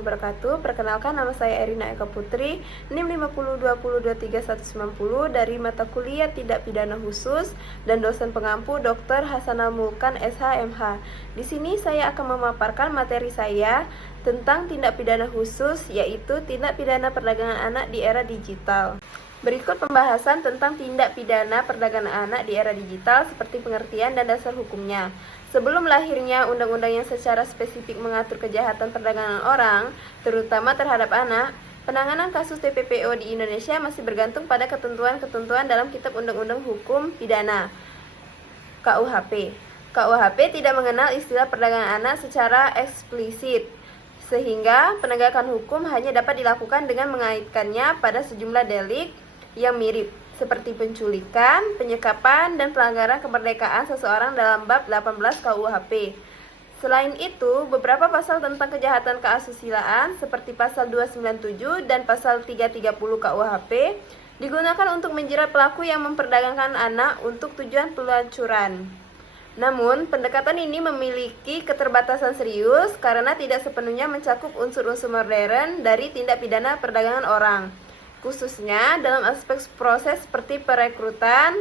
wabarakatuh. Perkenalkan, nama saya Erina Eka Putri, NIM 5020223190 dari mata kuliah Tindak Pidana Khusus dan dosen pengampu Dr. Hasanal Mulkan SH.MH. Di sini saya akan memaparkan materi saya tentang tindak pidana khusus, yaitu tindak pidana perdagangan anak di era digital. Berikut pembahasan tentang tindak pidana perdagangan anak di era digital seperti pengertian dan dasar hukumnya. Sebelum lahirnya undang-undang yang secara spesifik mengatur kejahatan perdagangan orang, terutama terhadap anak, penanganan kasus TPPO di Indonesia masih bergantung pada ketentuan-ketentuan dalam Kitab Undang-Undang Hukum Pidana (KUHP). KUHP tidak mengenal istilah perdagangan anak secara eksplisit, sehingga penegakan hukum hanya dapat dilakukan dengan mengaitkannya pada sejumlah delik yang mirip, seperti penculikan, penyekapan, dan pelanggaran kemerdekaan seseorang dalam bab 18 KUHP. Selain itu, beberapa pasal tentang kejahatan keasusilaan seperti pasal 297 dan pasal 330 KUHP digunakan untuk menjerat pelaku yang memperdagangkan anak untuk tujuan pelacuran. Namun, pendekatan ini memiliki keterbatasan serius karena tidak sepenuhnya mencakup unsur-unsur modern dari tindak pidana perdagangan orang, khususnya dalam aspek proses seperti perekrutan,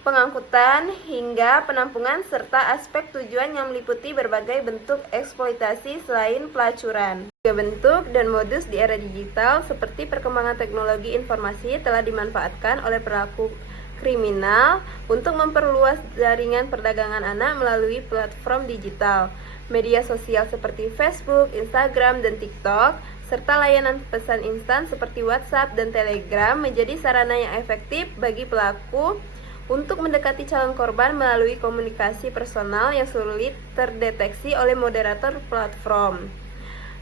pengangkutan, hingga penampungan, serta aspek tujuan yang meliputi berbagai bentuk eksploitasi selain pelacuran. Bentuk dan modus di era digital seperti perkembangan teknologi informasi telah dimanfaatkan oleh pelaku kriminal untuk memperluas jaringan perdagangan anak melalui platform digital, media sosial seperti Facebook, Instagram, dan TikTok, serta layanan pesan instan seperti WhatsApp dan Telegram menjadi sarana yang efektif bagi pelaku untuk mendekati calon korban melalui komunikasi personal yang sulit terdeteksi oleh moderator platform.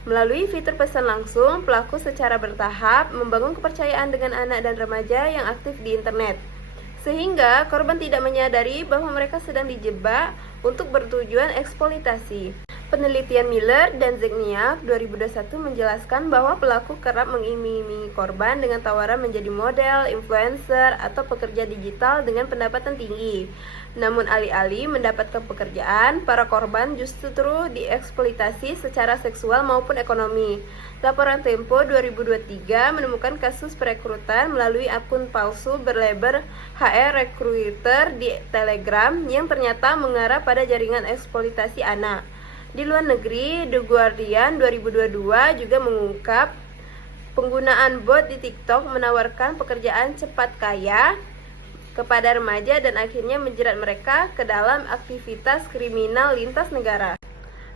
Melalui fitur pesan langsung, pelaku secara bertahap membangun kepercayaan dengan anak dan remaja yang aktif di internet, sehingga korban tidak menyadari bahwa mereka sedang dijebak untuk bertujuan eksploitasi. Penelitian Miller dan Zecniak 2021 menjelaskan bahwa pelaku kerap mengiming-imingi korban dengan tawaran menjadi model, influencer, atau pekerja digital dengan pendapatan tinggi. Namun alih-alih mendapatkan pekerjaan, para korban justru dieksploitasi secara seksual maupun ekonomi. Laporan Tempo 2023 menemukan kasus perekrutan melalui akun palsu berlabel HR Recruiter di Telegram yang ternyata mengarah pada jaringan eksploitasi anak. Di luar negeri, The Guardian 2022 juga mengungkap penggunaan bot di TikTok menawarkan pekerjaan cepat kaya kepada remaja dan akhirnya menjerat mereka ke dalam aktivitas kriminal lintas negara.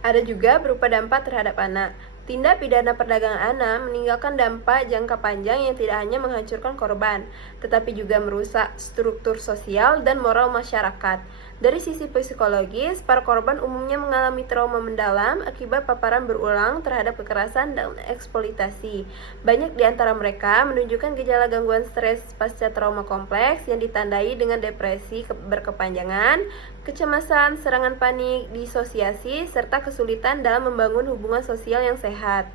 Ada juga berupa dampak terhadap anak. Tindak pidana perdagangan anak meninggalkan dampak jangka panjang yang tidak hanya menghancurkan korban, tetapi juga merusak struktur sosial dan moral masyarakat. Dari sisi psikologis, para korban umumnya mengalami trauma mendalam akibat paparan berulang terhadap kekerasan dan eksploitasi. Banyak di antara mereka menunjukkan gejala gangguan stres pasca trauma kompleks yang ditandai dengan depresi berkepanjangan, kecemasan, serangan panik, disosiasi, serta kesulitan dalam membangun hubungan sosial yang sehat.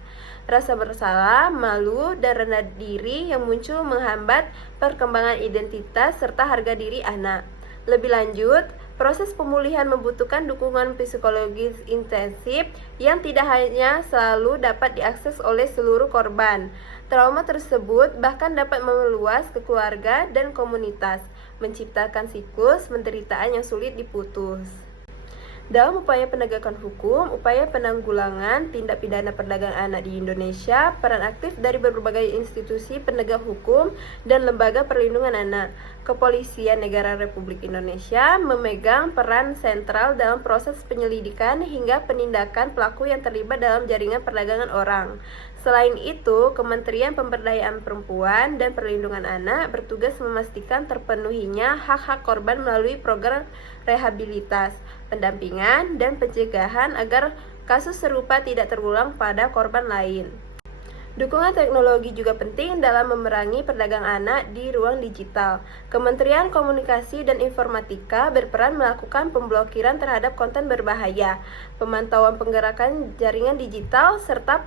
Rasa bersalah, malu, dan rendah diri yang muncul menghambat perkembangan identitas serta harga diri anak. Lebih lanjut, proses pemulihan membutuhkan dukungan psikologis intensif yang tidak hanya selalu dapat diakses oleh seluruh korban. Trauma tersebut bahkan dapat meluas ke keluarga dan komunitas, menciptakan siklus penderitaan yang sulit diputus. Dalam upaya penegakan hukum, upaya penanggulangan tindak pidana perdagangan anak di Indonesia, peran aktif dari berbagai institusi penegak hukum dan lembaga perlindungan anak, Kepolisian Negara Republik Indonesia memegang peran sentral dalam proses penyelidikan hingga penindakan pelaku yang terlibat dalam jaringan perdagangan orang. Selain itu, Kementerian Pemberdayaan Perempuan dan Perlindungan Anak bertugas memastikan terpenuhinya hak-hak korban melalui program rehabilitas, pendampingan, dan pencegahan agar kasus serupa tidak terulang pada korban lain. Dukungan teknologi juga penting dalam memerangi perdagangan anak di ruang digital. Kementerian Komunikasi dan Informatika berperan melakukan pemblokiran terhadap konten berbahaya, pemantauan penggerakan jaringan digital, serta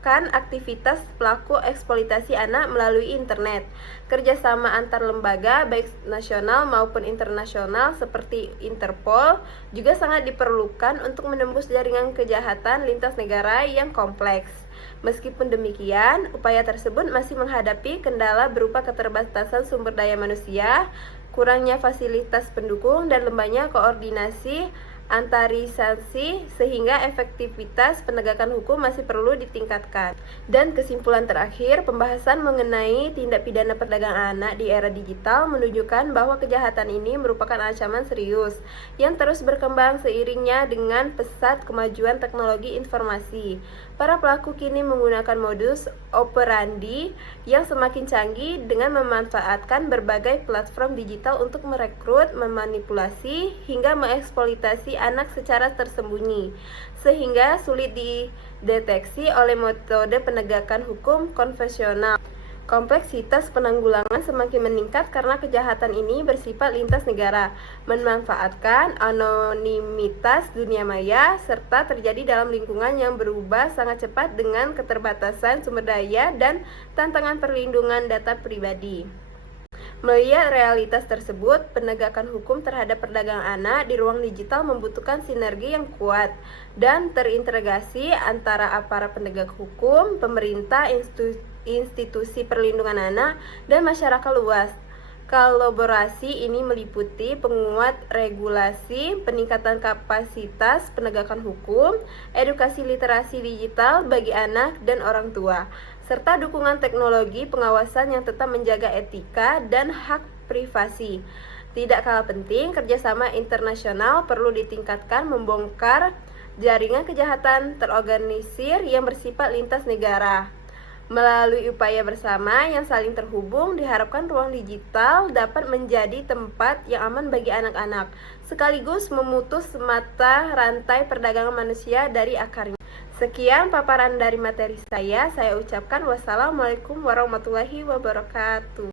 menekan aktivitas pelaku eksploitasi anak melalui internet. Kerjasama antar lembaga, baik nasional maupun internasional seperti Interpol, juga sangat diperlukan untuk menembus jaringan kejahatan lintas negara yang kompleks. Meskipun demikian, upaya tersebut masih menghadapi kendala berupa keterbatasan sumber daya manusia, kurangnya fasilitas pendukung, dan lemahnya koordinasi antarinstansi, sehingga efektivitas penegakan hukum masih perlu ditingkatkan. Dan kesimpulan terakhir, pembahasan mengenai tindak pidana perdagangan anak di era digital menunjukkan bahwa kejahatan ini merupakan ancaman serius yang terus berkembang seiringnya dengan pesat kemajuan teknologi informasi. Para pelaku kini menggunakan modus operandi yang semakin canggih dengan memanfaatkan berbagai platform digital untuk merekrut, memanipulasi, hingga mengeksploitasi anak secara tersembunyi, sehingga sulit dideteksi oleh metode penegakan hukum konvensional. Kompleksitas penanggulangan semakin meningkat karena kejahatan ini bersifat lintas negara, memanfaatkan anonimitas dunia maya, serta terjadi dalam lingkungan yang berubah sangat cepat dengan keterbatasan sumber daya dan tantangan perlindungan data pribadi. Melihat realitas tersebut, penegakan hukum terhadap perdagangan anak di ruang digital membutuhkan sinergi yang kuat dan terintegrasi antara aparat penegak hukum, pemerintah, institusi perlindungan anak, dan masyarakat luas. Kolaborasi ini meliputi penguat regulasi, peningkatan kapasitas penegakan hukum, edukasi literasi digital bagi anak dan orang tua, serta dukungan teknologi pengawasan yang tetap menjaga etika dan hak privasi. Tidak kalah penting, kerjasama internasional perlu ditingkatkan membongkar jaringan kejahatan terorganisir yang bersifat lintas negara. Melalui upaya bersama yang saling terhubung, diharapkan ruang digital dapat menjadi tempat yang aman bagi anak-anak, sekaligus memutus mata rantai perdagangan manusia dari akarnya. Sekian paparan dari materi saya ucapkan wassalamualaikum warahmatullahi wabarakatuh.